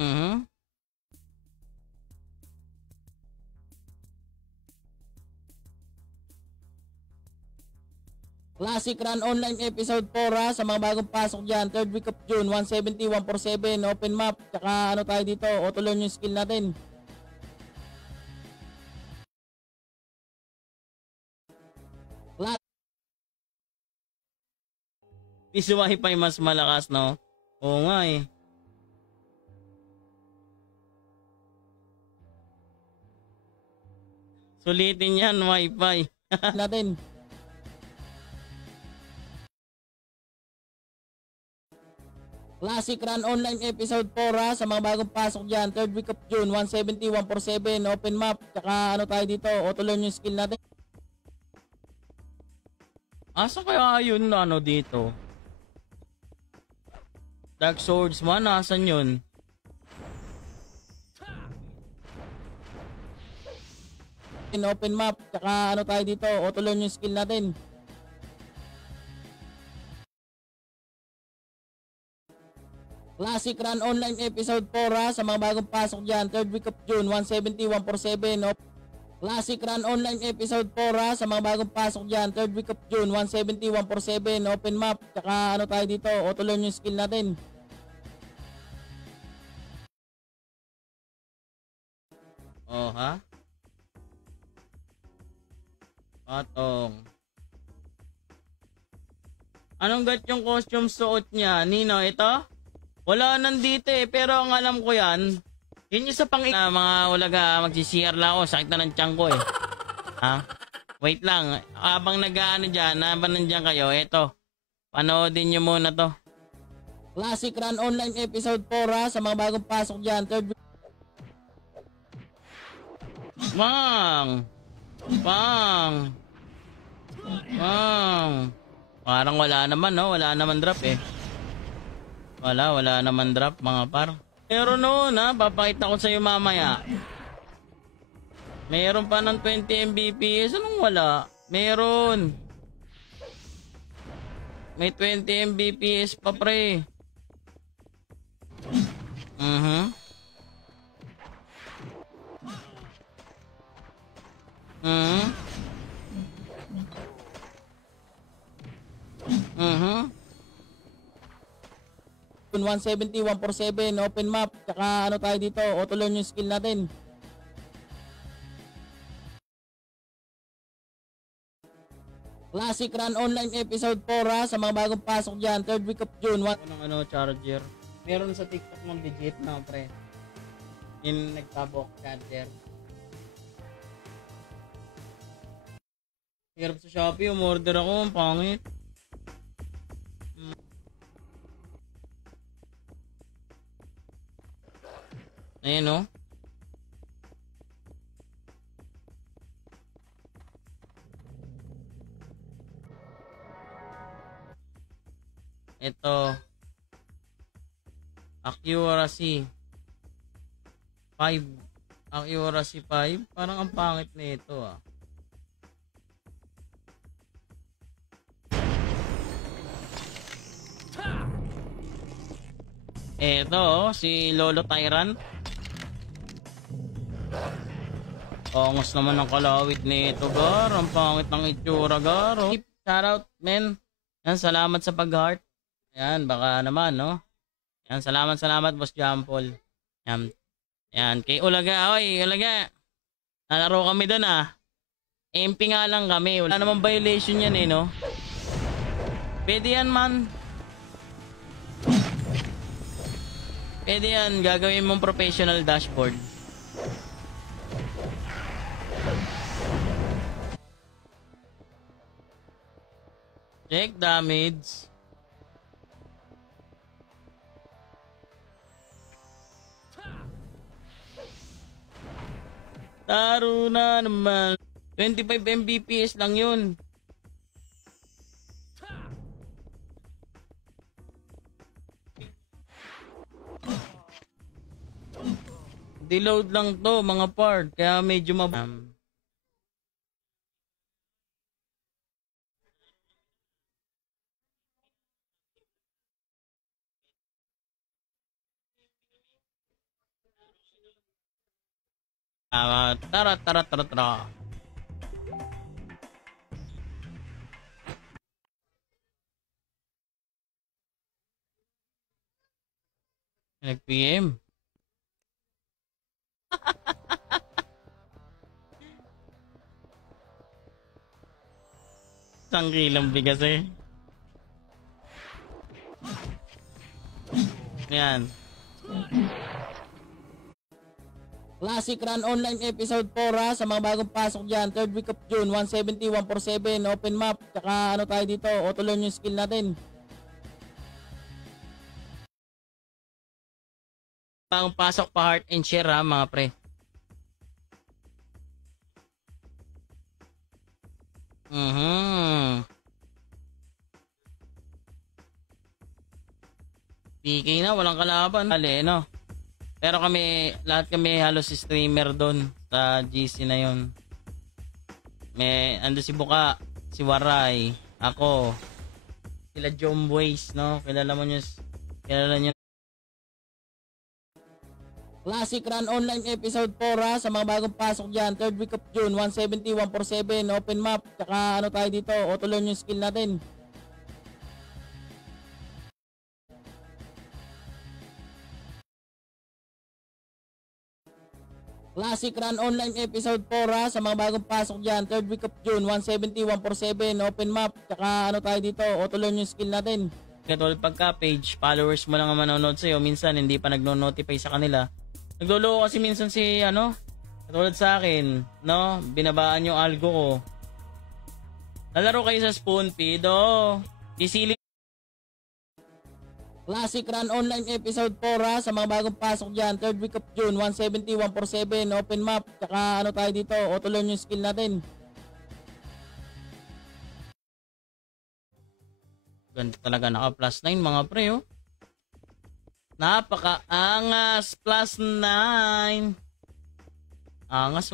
Mhm. Classic Run Online Episode 4 ha, sa mga bagong pasok dyan. Third week of June, 170, 147, open map. Tsaka ano tayo dito, auto learn yung skill natin. Piso wifi mas malakas, no? Oo nga eh. Sulitin yan, wifi. natin. Classic Run Online Episode 4 ha, sa mga bagong pasok dyan. Third week of June, 170, 147, open map. Tsaka ano tayo dito, auto learn yung skill natin. Asa kaya yun ano dito? Dark Swordsman, nasan yun? Open map, tsaka ano tayo dito, auto learn yung skill natin. Classic Run Online Episode 4 ha, sa mga bagong pasok dyan. Third week of June, 170, 147. Classic Run Online Episode 4 ha, sa mga bagong pasok dyan. Third week of June, 170, 147. Open map, tsaka ano tayo dito, auto learn yung skill natin. Oh, ha? Patong. Anong gat yung costume suot niya? Nino, ito? Wala nandito eh, pero ang alam ko yan, yun yung sa na mga ulaga, magsisiyar lang ako, sakit na ng tiyan ko eh. Ha? Wait lang, habang nag-ano dyan, habang nandyan kayo, eto, panoodin nyo muna to. Classic Run Online Episode 4 ha, sa mga bagong pasok dyan. Third week. Bang! Bang! Bang! Parang wala naman, no? Wala naman drop eh. Wala naman drop, mga par. Meron noon, ha? Papakita ko sa'yo mamaya. Meron pa ng 20 Mbps. Anong wala? Meron. May 20 Mbps pa, pre. Mhm. Mhm. Mhm. 170, 147, open map, tsaka ano tayo dito, auto learn yung skill natin. Classic Run Online Episode 4 ha, sa mga bagong pasok dyan. Third week of June, Ano, charger. Meron sa TikTok mong legit na, pre. Yung nagtabok charger. Hirap sa Shopee, umorder ako, ang pangit. Ayan, no? Ito. Accuracy 5. Accuracy 5. Parang ang pangit na ito, ah. Ito, si Lolo Tyrant. Pangos naman ang kalawit nito, gar. Ang pangit ng itsura, gar. Oh. Shoutout, men. Yan, salamat sa pag-heart. Yan, baka naman, no? Yan, salamat, Boss Jampol. Yan, yan. Kay Ulaga, oy, Ulaga. Nalaro kami doon, ah. MP nga lang kami. Wala namang violation yan, eh, no? Pwede yan, man. Pwede yan. Gagawin mong professional dashboard. Check damage. Taro na naman. 25 Mbps lang yun. Deload lang to mga part. Kaya medyo Tara, tara, tara, tara. Nag-PM. Isang kilang bigas eh. Yan. Classic Run Online Episode 4 sa mga bagong pasok dyan. Third week of June, 170, 147, open map. Tsaka ano tayo dito, auto learn yung skill natin. Bagong pasok pa heart and share ha mga pre. PK na, walang kalaban. Ali, no? Pero kami, lahat kami halos streamer doon sa GC na yon. Ando si Buka, si Waray, ako, sila Jomboys, no? Kilala nyo. Classic Run Online Episode 4 sa mga bagong pasok dyan. Third week of June, 170, 147, open map. Tsaka ano tayo dito, auto learn yung skill natin. Classic Run Online Episode 4 sa mga bagong pasok dyan. Third week of June, 170, 147, open map. Tsaka ano tayo dito, auto learn yung skill natin. Katulad pagka page, followers mo lang ang manonood sa'yo. Minsan hindi pa nagno-notify sa kanila. Nagloloko kasi minsan si katulad sa akin, no? Binabaan yung algo ko. Lalaro kayo sa Spoonfeed, Isili. Classic Run Online Episode 4 sa mga bagong pasok dyan. Third week of June, 170, 147, open map. Tsaka ano tayo dito, auto learn yung skill natin. Ganda talaga, naka plus 9 mga pre, Napaka-angas, plus 9. Angas,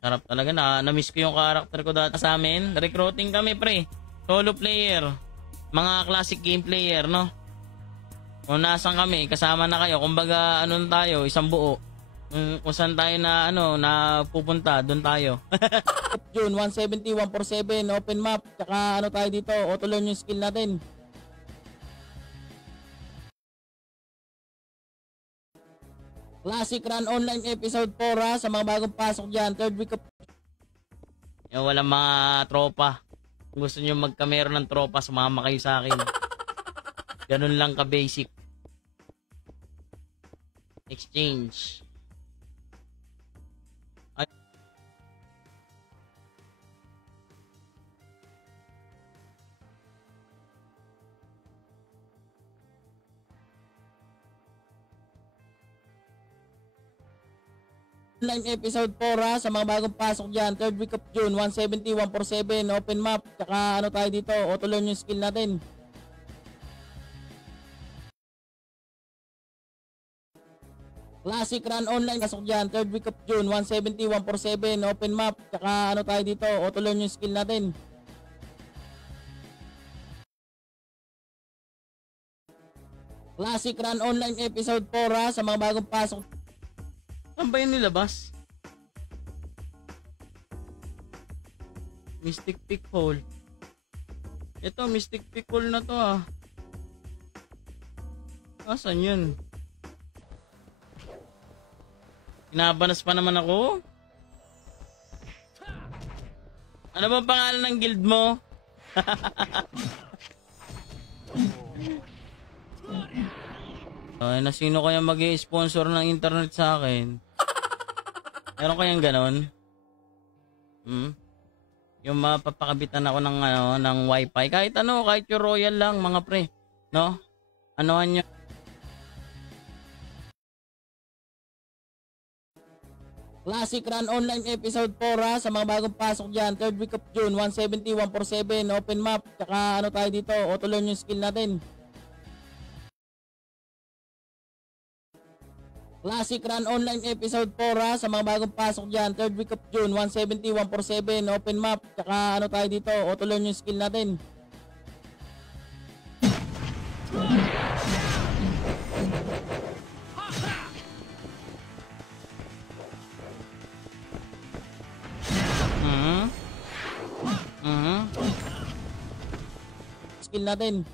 Sarap talaga. Na-miss ko yung karakter ko dati sa amin. Recruiting kami, pre. Solo player. Mga classic game player, no? Kung nasan kami, kasama na kayo. Kumbaga, tayo, isang buo. Kung saan tayo na pupunta, doon tayo. June, 170, 147, open map. Tsaka ano tayo dito, auto learn yung skill natin. Classic Run Online Episode 4 sa mga bagong pasok dyan. Third week of... Yung walang mga tropa. Kung gusto nyo magkamero ng tropa, sumama kayo sa akin. Ganun lang ka-basic. Exchange. Online Episode 4 sa mga bagong pasok dyan. Third week of June, 170, 147, open map. Tsaka ano tayo dito, auto learn yung skill natin. Classic Run Online pasok dyan. Third week of June, 170, 147, open map. Tsaka ano tayo dito, auto learn yung skill natin. Classic Run Online Episode 4 sa mga bagong pasok. Saan ba yun nilabas? Mystic Peak Hole. Ito, Mystic Peak Hole na to Asan yun? Kinabanas pa naman ako. Ano ba pangalan ng guild mo? Ay, na sino kaya mag-i-sponsor ng internet sa akin? Meron kayang ganon? Yung mapapakabitan ako ng wifi. Kahit kahit yung royal lang mga pre. No? Anohan nyo. Classic Run Online Episode 4 sa mga bagong pasok dyan. Third week of June, 170, 147, open map. Tsaka ano tayo dito, auto learn yung skill natin. Classic Run Online Episode 4 sa mga bagong pasok dyan. Third week of June, 170, 147, open map. Tsaka ano tayo dito, auto learn yung skill natin. skill natin.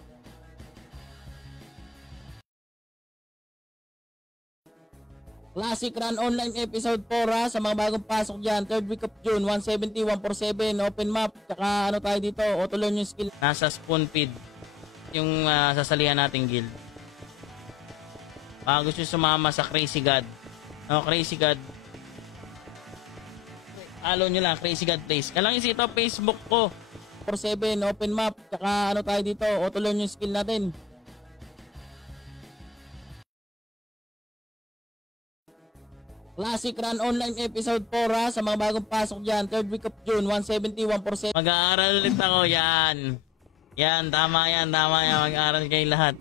Classic Run Online Episode 4 sa mga bagong pasok dyan. 3rd week of June, 170, 147, open map. Tsaka ano tayo dito, auto learn yung skill. Nasa spoon feed yung sasalihan nating guild. Gusto sumama sa Crazy God. No, Crazy God. Follow nyo lang, Crazy God Place. Kalangis ito, Facebook ko. 47, open map. Tsaka ano tayo dito, auto learn yung skill natin. Classic Run Online Episode 4 sa mga bagong pasok dyan. 3rd week of June, 170, 147. Mag-aaral ulit ako, yan. Yan, tama yan. Mag-aaral kayo lahat.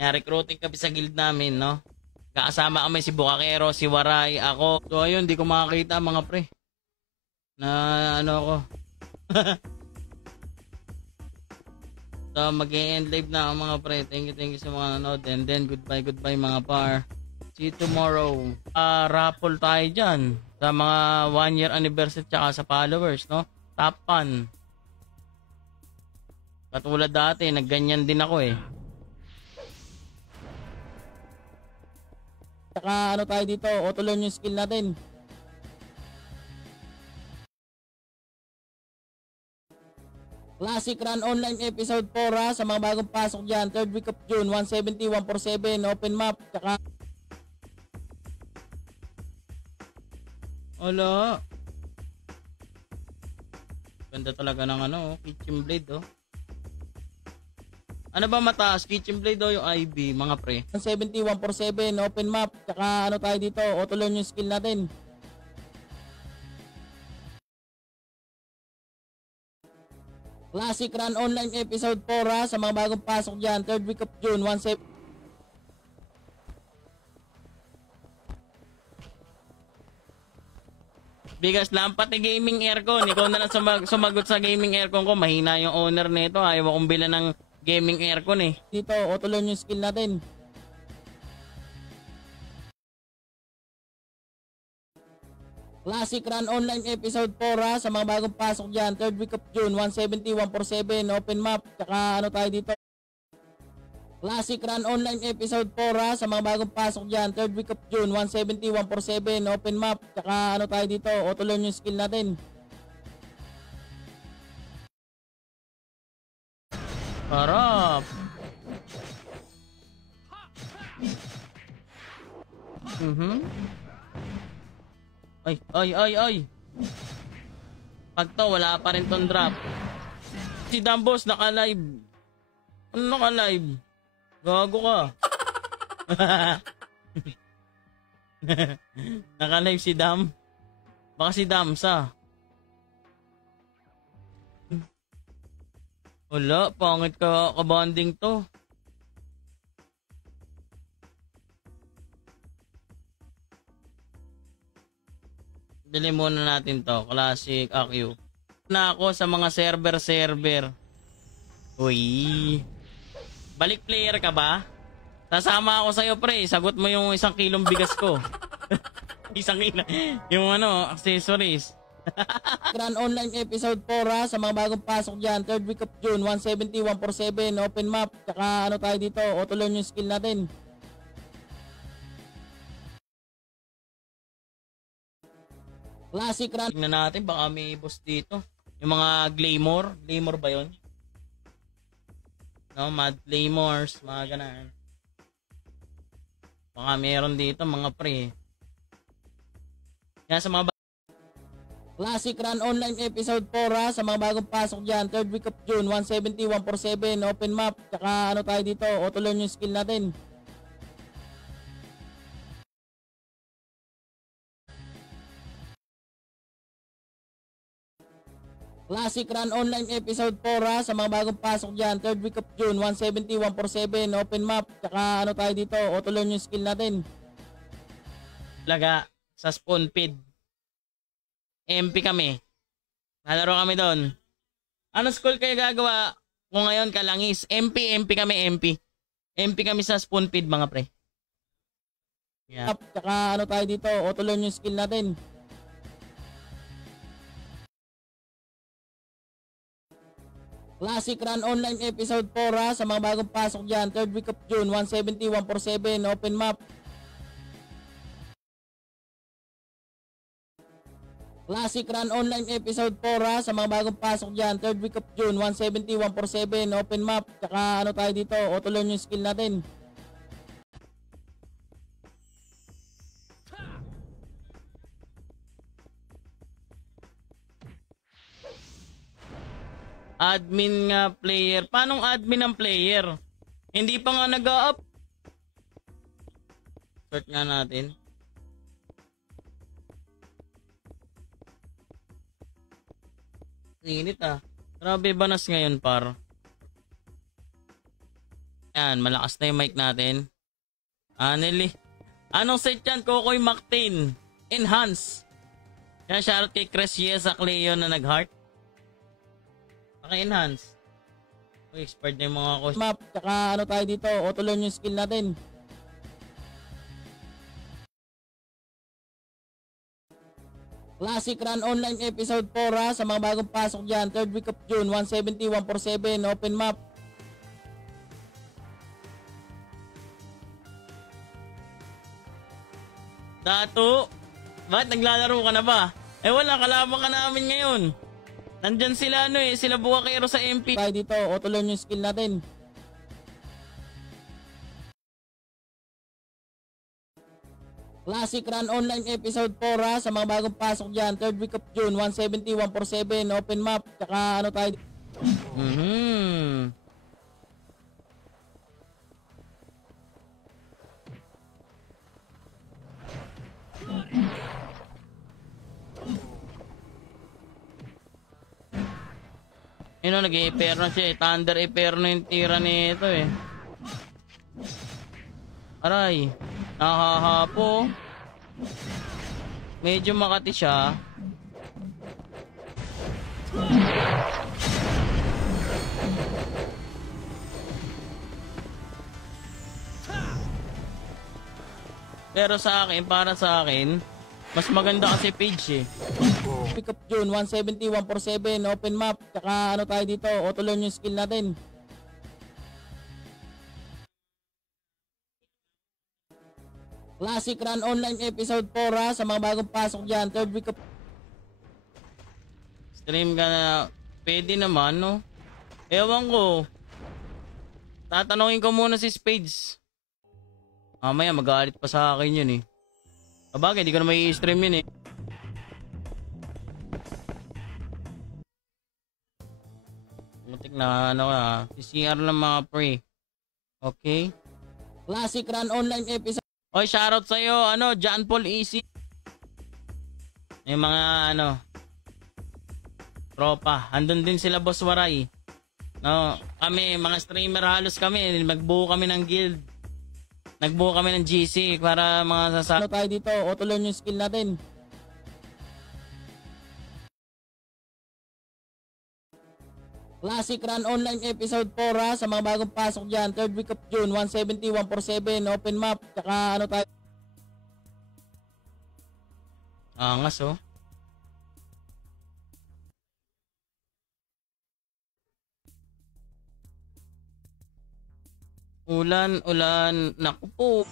Yan, recruiting kami sa guild namin, no? Kasama kami si Bukakero, si Waray, ako. So ayun, di ko makakita mga pre. Na ano ako. So mag-e-end live na ako mga pre. Thank you sa mga nanood. And then goodbye mga par. See you tomorrow. Raffle tayo dyan. Sa mga 1 year anniversary tsaka sa followers, no? Top 1. Katulad dati, nagganyan din ako eh. Tsaka ano tayo dito, auto learn yung skill natin. Classic Run Online Episode 4 sa mga bagong pasok dyan. 3rd week of June, 170, 147, open map. Tsaka Wala. Ganda talaga ng ano, kitchen blade, oh. Ano ba mataas? Kitchen blade o yung IB, mga pre? 170, 147, open map. Tsaka ano tayo dito, auto learn yung skill natin. Classic Run Online Episode 4 sa mga bagong pasok dyan. 3rd week of June, 170. Bigas lang pati gaming aircon. Ikaw na lang sumagot sa gaming aircon ko. Mahina yung owner nito. Ayaw akong bilan ng gaming aircon eh. Dito, auto learn yung skill natin. Classic Run Online Episode 4 sa mga bagong pasok dyan. 3rd week of June, 170, 147, open map. Tsaka ano tayo dito. Classic Run Online Episode 4 sa mga bagong pasok dyan. 3rd week of June, 170, 147, open map. Tsaka ano tayo dito, auto learn yung skill natin. Harap. Ay. Pag to, wala pa rin tong drop. Si Dambos, naka-live. Ano naka-live? Gago ka. Naka-live si Dam. Baka si Damsa. Wala, pangit ka kabanding to. Bili muna natin to, Classic AQ. Na ako sa mga server. Uy. Balik player ka ba? Sasama ako sa'yo pre, sagot mo yung 1 kilong bigas ko. 1 kilo. Yung ano, accessories. Run Online Episode 4 sa mga bagong pasok dyan. 3rd week of June, 170, 147, open map. Tsaka ano tayo dito, auto learn yung skill natin. Classic Run. Tingnan natin, baka may boss dito. Yung mga Glamour. Glamour ba yun? No, Mad Glamours, mga ganun. Baka meron dito, mga pre. Yan sa mga Classic Run Online Episode 4 sa mga bagong pasok dyan. 3rd week of June, 170, 147, open map. Tsaka ano tayo dito, auto learn yung skill natin. Classic Run Online Episode 4 sa mga bagong pasok dyan. 3rd week of June, 170, 147, open map. Tsaka ano tayo dito, auto learn yung skill natin. laga sa spoon feed. MP kami. Nalaro kami doon. Ano school kayo gagawa kung ngayon kalangis? MP kami, MP. MP kami sa spoon feed mga pre. Yeah. Tsaka ano tayo dito, auto learn yung skill natin. Classic Run Online Episode 4 ha, sa mga bagong pasok dyan. 3rd week of June, 170, 147, open map. Classic Run Online Episode 4 ha, sa mga bagong pasok dyan. 3rd week of June, 170, 147, open map. Tsaka ano tayo dito, auto learn yung skill natin. Admin nga player. Paanong admin ang player? Hindi pa nga nag-up. Search nga natin. Init ah. Grabe banas ngayon par. Yan, malakas na yung mic natin. Anely. Anong set yan? Kokoy Mactin. Enhance. Yan, shoutout kay Chris Yesa Cleo na nag-heart. Paki-enhance. Expert na yung mga coach. Map, tsaka ano tayo dito, auto learn yung skill natin. Classic Run Online Episode 4 ha, sa mga bagong pasok dyan. 3rd week of June, 170, 147, open map. Dato, bakit naglalaro ka na ba? Eh wala, kalaban ka namin ngayon. Nandyan sila ano eh, sila Buwakero sa MP. Tayo dito, auto learn yung skill natin. Classic Run Online Episode 4 ha, sa mga bagong pasok dyan. 3rd week of June, 170, 147, open map. Tsaka ano tayo dito. Yun o, nag-i-pair na siya eh. Thunder i-pair na yung tira nito eh. Aray. Nakahapo. Medyo makati siya. Pero sa akin, para sa akin, mas maganda kasi page eh. Week of June, 170, 147, open map. Tsaka ano tayo dito, auto learn yung skill natin. Classic Run Online Episode 4 ha, sa mga bagong pasok dyan. 3rd week of... Stream ka na, pwede naman no? Ewan ko. Tatanungin ko muna si Spades. Mamaya magalit pa sa akin yun eh. Kabagay, di ko na may i-stream yun eh. Mutik na ano ka, CCR lang mga pre. Okay? Classic Run Online Episode... Oy, shoutout sa'yo, ano, John Paul Easy. Yung mga, ano, tropa. Andun din sila Boss Waray. No, kami, mga streamer halos kami. Magbuo kami ng guild. Nagbuo kami ng GC para mga Ano tayo dito, auto learn yung skill natin. Classic Run Online Episode 4 ha, sa mga bagong pasok dyan. 3rd week of June, 170, 147, open map. Tsaka ano tayo... Angas oh. Ulan, ulan. Naku po.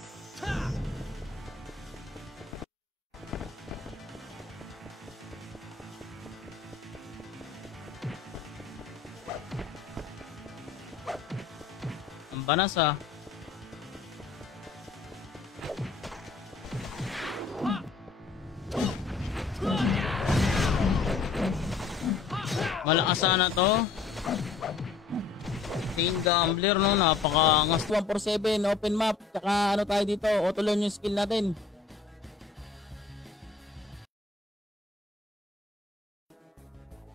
Ang banas ah. Malakas sana to. Team Gambler no, napakaangas. 147, open map. Tsaka ano tayo dito, auto learn yung skill natin.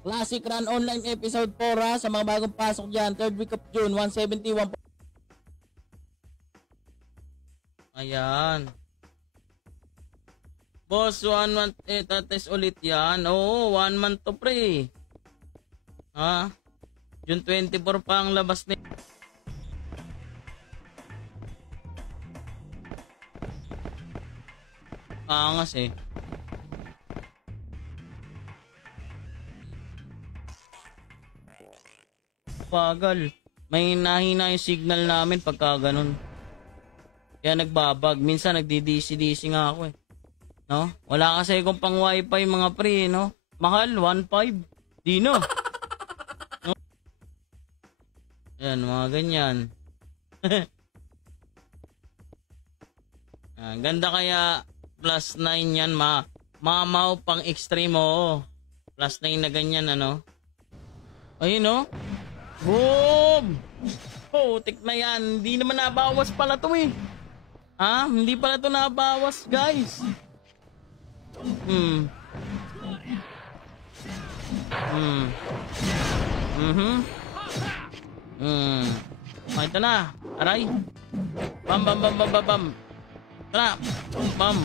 Classic Run Online Episode 4 ha, sa mga bagong pasok dyan. 3rd week of June, 170, 1... Ayan. Boss, 1 month test ulit yan. Oo, 1 month to pre. Ha? June 24 pa ang labas ni... Angas eh. mabagal. May nahina yung signal namin pagka ganun. Kaya nagbabag. Minsan nagdi-DC-DC nga ako eh. No? Wala kasi akong pang wifi mga pre, no? Mahal, 1.5. Di no? No? Yan, mga ganyan. Ganda kaya plus 9 yan, mamaw pang extreme, oo. Plus 9 na ganyan, ano? Ayun, no? Boom! Putik na yan. Hindi naman nabawas pala to eh. Ha? Hindi pala to nabawas, guys. Ito na. Aray. Bam, bam, bam, bam, bam, bam. Ito na. Bam.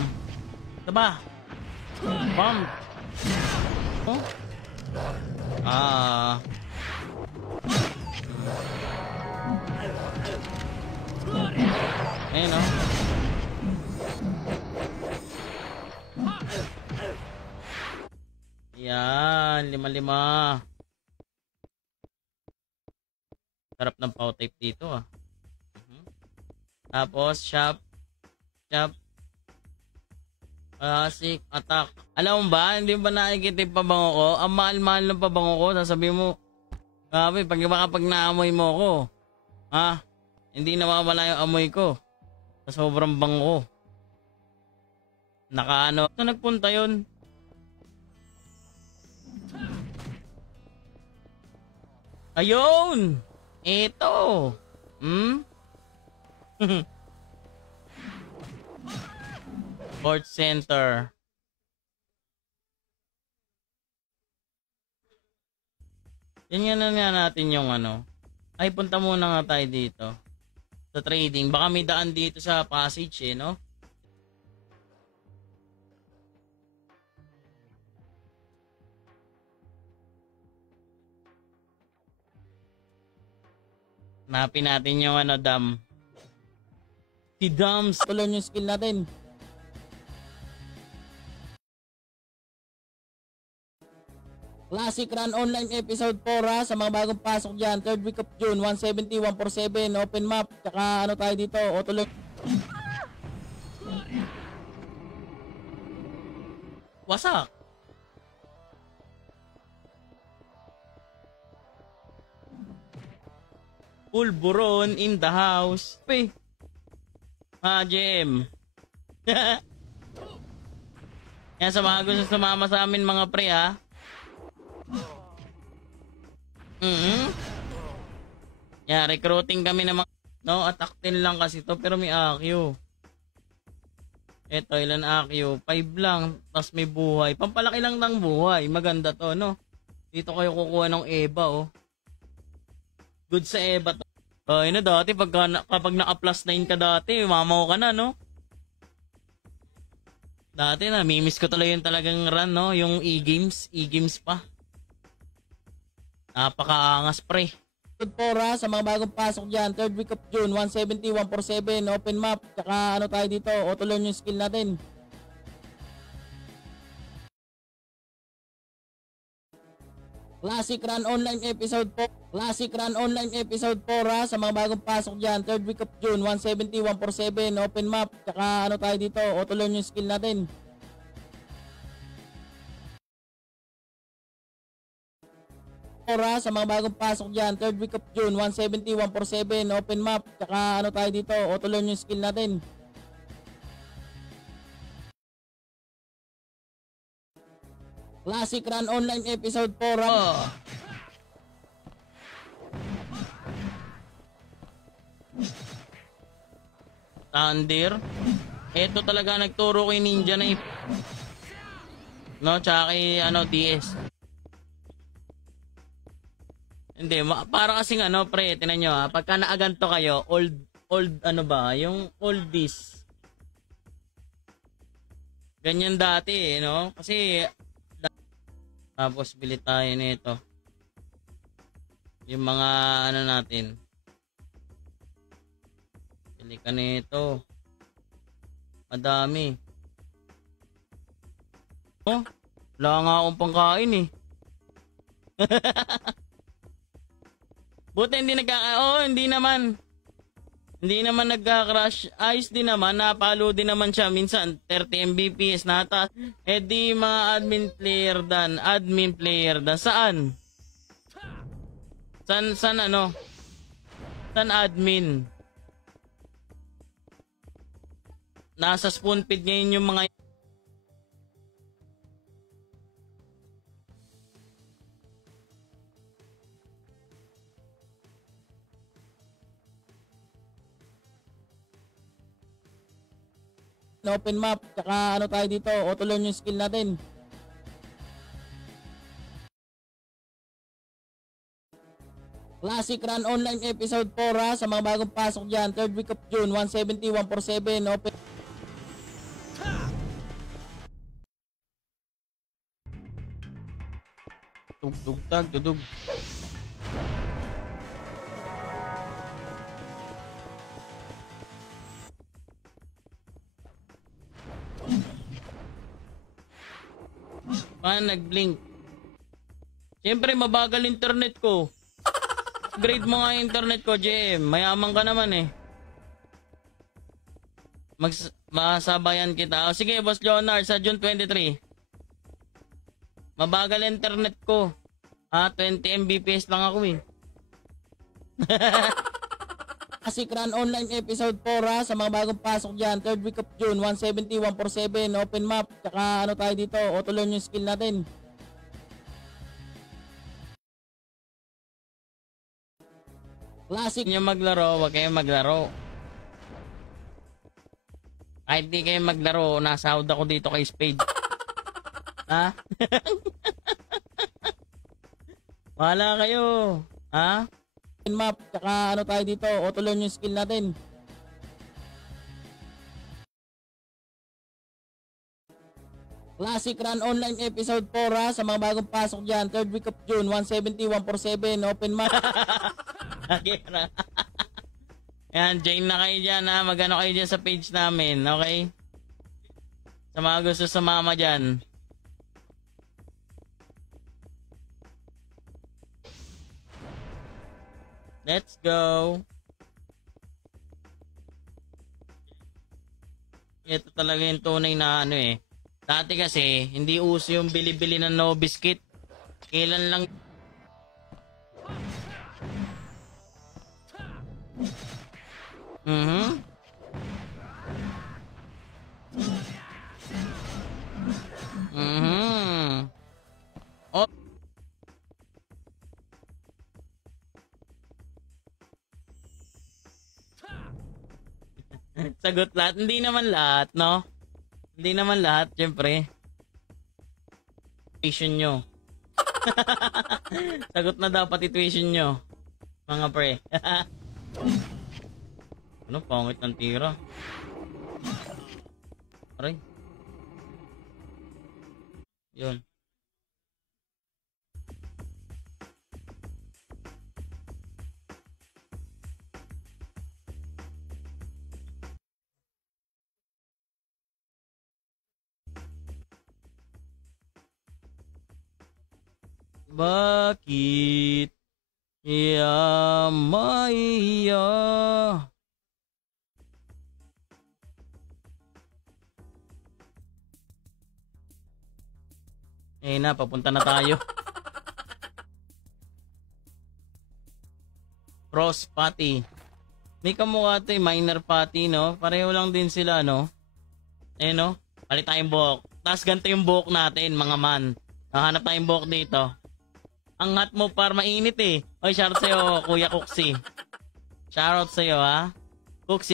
Ito ba? Bam. Oh? Ayun, no? Yan, 5-5. Sarap ng pow type dito ah. Tapos shop classic attack. Alam mo ba, hindi mo ba nakikita yung pabango ko? Ang mahal-mahal ng pabango ko. Sasabihin mo, grabe, pag naamoy mo ko, ha? Hindi nawawala yung amoy ko. Sa sobrang bango ko. Nakaano. Saan nagpunta yun? Ayun! Ito! Port Center. Yan na natin yung ano. Ay, punta muna nga tayo dito. Sa trading. Baka may daan dito sa passage eh, no? Hanapin natin yung ano, dam. Si Dams. Tuloy yung skill natin. Classic Run Online Episode 4 ha, sa mga bagong pasok dyan. 3rd week of June, 170, 147, open map. Tsaka ano tayo dito, auto lock. Wasak. Pulburon in the house. Pe. JM. Yan sa mga gusto sumama sa amin mga pre ha. Yan, recruiting kami ng mga, no, attack 10 lang kasi to pero may AQ. Eto, ilan AQ? 5 lang, tapos may buhay. Pampalaki lang ng buhay. Maganda to, no? Dito kayo kukuha ng EVA, oh. Good sa EVA to. Yun na dati, kapag naka-plus 9 ka dati, mamaw ka na, no? Dati na, mimiss ko tuloy yung talagang run, no? Yung e-games pa. Napakaangas, pre. 4 sa mga bagong pasok dyan. 3rd week of June, 170, 147, open map. Tsaka ano tayo dito, auto learn yung skill natin. Classic Run Online Episode 4. Classic Run Online Episode 4 ha, sa mga bagong pasok dyan. 3rd week of June, 170, 147, open map. Tsaka ano tayo dito, auto learn yung skill natin. Sa mga bagong pasok dyan. 3rd week of June, 170, 147, open map. Tsaka ano tayo dito, auto learn yung skill natin. Classic Run Online Episode 4 ha. Thunder. Ito talaga nagturo kay Ninja na no, tsaka kay ano, DS. Hindi, para kasing ano, pre, tinan nyo ha, pagka naaganto kayo, old, ano ba, yung oldies. Ganyan dati, no? Kasi, tapos bili tayo nito. Yung mga, ano natin. Bili ka nito. Madami. Oh, wala nga akong pangkain eh. Buti hindi hindi naman. Hindi naman nagka-crash. Ayos din naman. Napalo din naman siya. Minsan 30 Mbps na ata. Eh di mga admin player dan. Admin player dan. Saan? Saan ano? Saan admin? Nasa spoon feed ngayon yung mga open map, tsaka ano tayo dito, auto learn yung skill natin. Classic Run Online Episode 4 sa mga bagong pasok dyan, 3rd week of June, 170, 147, open. tugtag, tudug. Nag-blink. Siyempre, mabagal internet ko. Upgrade mo nga yung internet ko, JM. Mayaman ka naman eh. Masabayan kita. O sige, Boss Leonard, sa June 23. Mabagal internet ko. 20 Mbps lang ako eh. Classic Run Online Episode 4 sa mga bagong pasok dyan, 3rd week of June, 170, 147, open map, tsaka ano tayo dito, auto learn yung skill natin. Classic Nyo maglaro, wag kayong maglaro. Kahit di kayo maglaro, nasahod ako dito kay Spade. Ha? Wala kayo. Ha? map, tsaka ano tayo dito, auto learn yung skill natin. Classic Run Online Episode 4 sa mga bagong pasok dyan, 3rd week of June, 170, 147, open map. Okay na. Yan, join na kayo dyan ha. Magano kayo dyan sa page namin, okay? Sa mga gusto sumama dyan. Let's go. Ito talaga yung tunay na ano eh. Dati kasi, hindi uso yung bili-bili ng no biscuit. Kailan lang... Oh. Sagot lahat. Hindi naman lahat, no? Hindi naman lahat, syempre. Tuition nyo. Sagot na dapat i-tuition nyo. Mga pre. Ano, pangit ng tira. Aray. Yun. Bakit maiya? Eh na, papunta na tayo. Cross Patty. May kamukha ito minor patty, no? Pareho lang din sila, no? Eh, no? Palit tayong buhok. Tapos ganito yung buhok natin, mga man. Nahanap tayong buhok dito. Ang hot mo par mainit eh. Oy, shoutout sa'yo, Kuya Kuksi. Shoutout sa'yo, ha? Kuksi.